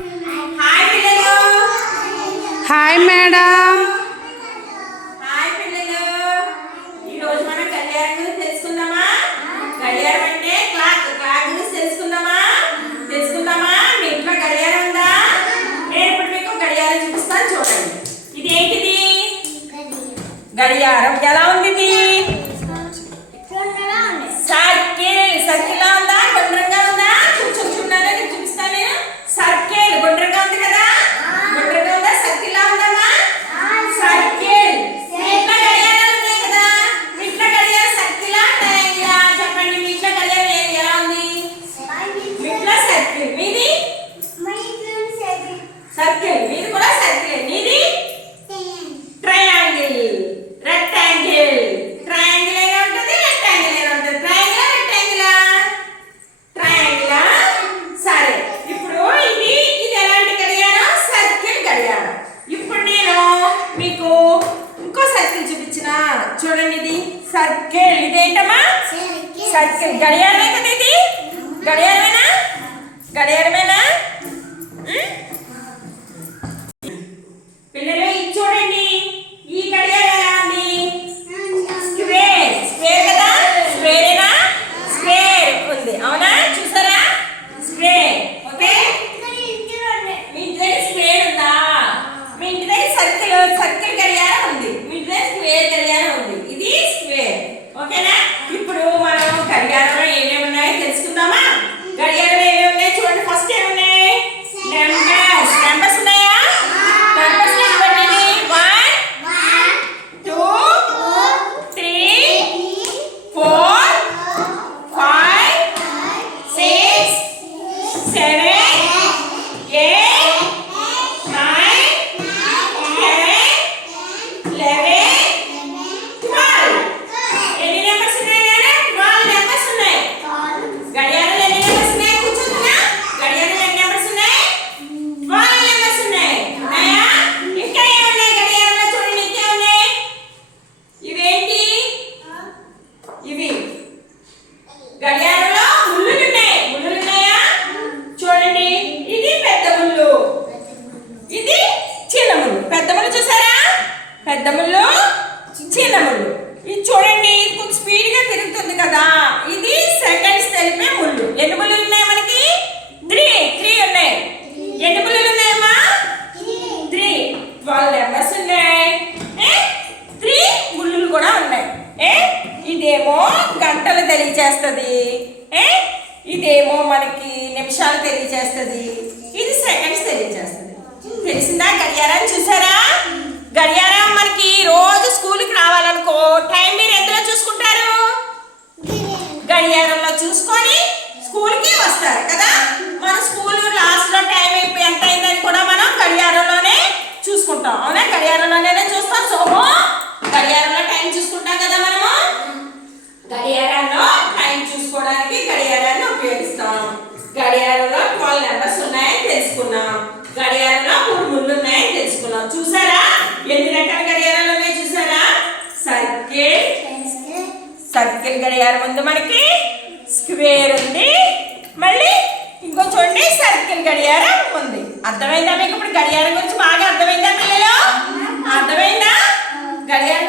Hi madam. Hi పిల్లలు. ఈరోజు మనం గడియారం గురించి తెలుసుకుందామా? గడియారం అంటే క్లాక్ గురించి తెలుసుకుందామా? మీ ఇంట్లో గడియారం ఉందా? నేను ఇప్పుడు మీకు గడియారం చూపిస్తాను, చూడండి. ఇది ఏంటిది? గడియారం. ఎలా ఉంది ఇది? సర్కిల్ ఉందా, గుండ్రంగా ఉందా? చూపిస్తాను నేను. సర్కిల్ గుండ్రంగా ఉంది కదా, గుండ్రంగా ఉందా? సర్కిల్ లా ఉందమ్మా? సర్కిల్. మీ ఇంట్లో గడియారాలు ఉన్నాయి కదా, మీ ఇంట్లో గడియారం సర్కిలా ట్రయాంగిలా? చెప్పండి, మీ ఇంట్లో గడియారం ఎలా ఉంది? మీ ఇంట్లో సర్కిల్. మీది సర్కిల్, మీది కూడా సర్కిల్. మీది ట్రయాంగిల్, రెక్టాంగిల్. ట్రయాంగిల్ ఎలా ఉంటుంది, రెక్టాంగిల్ ఎలా ఉంటుంది? ట్రయాంగిలా, రెక్టాంగిలా? ట్రయాంగిలా. సరే, ఇప్పుడు ఇది ఎలాంటి గడియారం? సర్కిల్ గడియారం. ఇప్పుడు నేను మీకు ఇంకో సర్కిల్ చూపించిన, చూడండి. ఇది సర్కిల్. ఇదేంటమ్మా? సర్కిల్. గడియారమే కదా ఇది? గడియారమేనా? గడియారమేనా? పిల్లలు ఇది చూడండి. ఈ గడియారం ఎలా ఉంది? స్క్వేర్. స్క్వేర్ కదా? స్క్వేరేనా? స్క్వేర్ ఉంది, అవునా? చూసారా? స్క్వేర్. ఓకే. మీ ఇంటి దగ్గర స్క్వేర్ ఉందా? మీ ఇంటి దగ్గర సర్కిల్ గడియారం ఉంది, మీ ఇంటి దగ్గర స్క్వేర్ గడియారం ఉంది. ఇది స్క్వేర్. ఓకేనా? ఇప్పుడు మనం గడియారంలో ఏమేమి ఉన్నాయో తెలుసుకుందామా? గడియారంలో ఏమేమి ఉన్నాయి చూడండి. ఫస్ట్ ఏమున్నాయి? నెంబర్స్. నెంబర్స్ ఉన్నాయా? నెంబర్స్ ఇవ్వండి. 1 2 3 4 5 6 7 8 9 10 11 12. ఎన్ని నెంబర్స్ ఉన్నాయి నాన్న? 12 నెంబర్స్ ఉన్నాయి. గడియారంలో ఎన్ని నెంబర్స్ ఉన్నాయి? కూర్చోండినా. గడియారంలో ఎన్ని నెంబర్స్ ఉన్నాయి? 12 నెంబర్స్ ఉన్నాయి. ఉన్నాయా? ఇంకా ఏమున్నాయి గడియారంలో? చూడండి, ఇంకేమున్నాయి? ఇవేంటి? ఇవి గడియారంలో ముళ్ళులు ఉన్నాయి. ముళ్ళులు ఉన్నాయా? చూడండి, ఇది పెద్ద ముళ్ళు, ఇది చిన్న ముళ్ళు. పెద్ద ముళ్ళు చూసారా? పెద్ద ముళ్ళు, చిన్న ముళ్ళు. ఇది చూడండి, ఇది కొంచెం స్పీడ్ గా తిరుగుతుంది కదా, ఇది సెకండ్స్ తెలిపే ముళ్ళు. ఎన్ని ముళ్ళు ఉన్నాయి మనకి? 3 ఉన్నాయి. ఎన్ని ముళ్ళు ఉన్నాయమ్మా? 3. 12 నెంబర్స్ ఉన్నాయి. 3 ముళ్ళు కూడా ఉన్నాయి. ఇదేమో గంటలు తెలియజేస్తుంది, ఇదేమో మనకి నిమిషాలు తెలియజేస్తుంది, ఇది సెకండ్స్ తెలియజేస్తుంది. తెలిసిందా? గడియారం చూసారా? గడియారం మనకి రోజు స్కూల్కి రావాలనుకో, టైం మీరు ఎందులో చూసుకుంటారు? గడియారంలో చూసుకొని స్కూల్కి వస్తారు కదా. మన స్కూల్ లాస్ట్ లో టైం అయిపోయి ఎంత అయిందని కూడా మనం గడియారంలోనే చూసుకుంటాం, అవునా? గడియారంలోనే చూస్తాం. సో గడియారంలో టైం చూసుకుంటాం కదా మనము. గడియారంలో టైం చూసుకోవడానికి గడియారాన్ని ఉపయోగిస్తాం. గడియారంలో 12 నెంబర్స్ ఉన్నాయని తెలుసుకున్నాం. గడియారంలో 3 ముళ్ళు ఉన్నాయని తెలుసుకున్నాం. చూసారా ఎన్ని రకాల గడియారాలు ఉన్నాయి? చూసారా? సర్కిల్ గడియారం ఉంది, మనకి స్క్వేర్ ఉంది, మళ్ళీ ఇంకో చూడండి సర్కిల్ గడియారం ఉంది. అర్థమైందా మీకు? ఇప్పుడు గడియారం గురించి బాగా అర్థమైందా పిల్లలు? అర్థమైందా? గడియారం